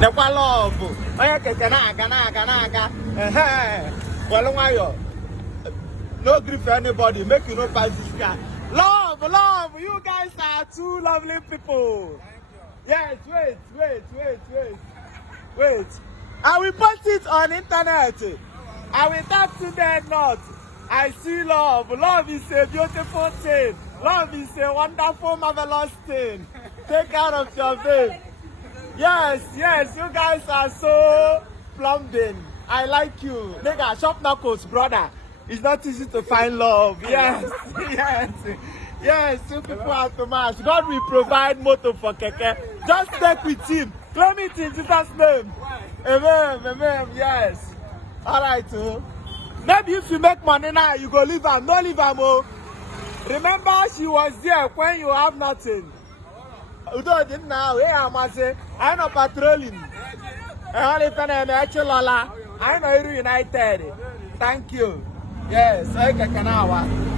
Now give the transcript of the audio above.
The one love. I can. No grief for anybody. Make you no pass this guy. Love. You guys are two lovely people. Yes, wait. I will post it on internet. I will talk to them not. I see love. Love is a beautiful thing. Love is a wonderful, marvelous thing. Take care of your babe. Yes, you guys are so plumbing. I like you. Nigga, shop knuckles, brother. It's not easy to find love. Yes. Two people have to match. God will provide motor for Keke. Just stick with him. Claim it in Jesus' name. Amen. Yes. All right, too. Maybe if you make money now, you go leave her. No leave her, mo. Remember, she was there when you have nothing. Udo didn't know. I'm not patrolling. I know you're United. Thank you. Yes, I can.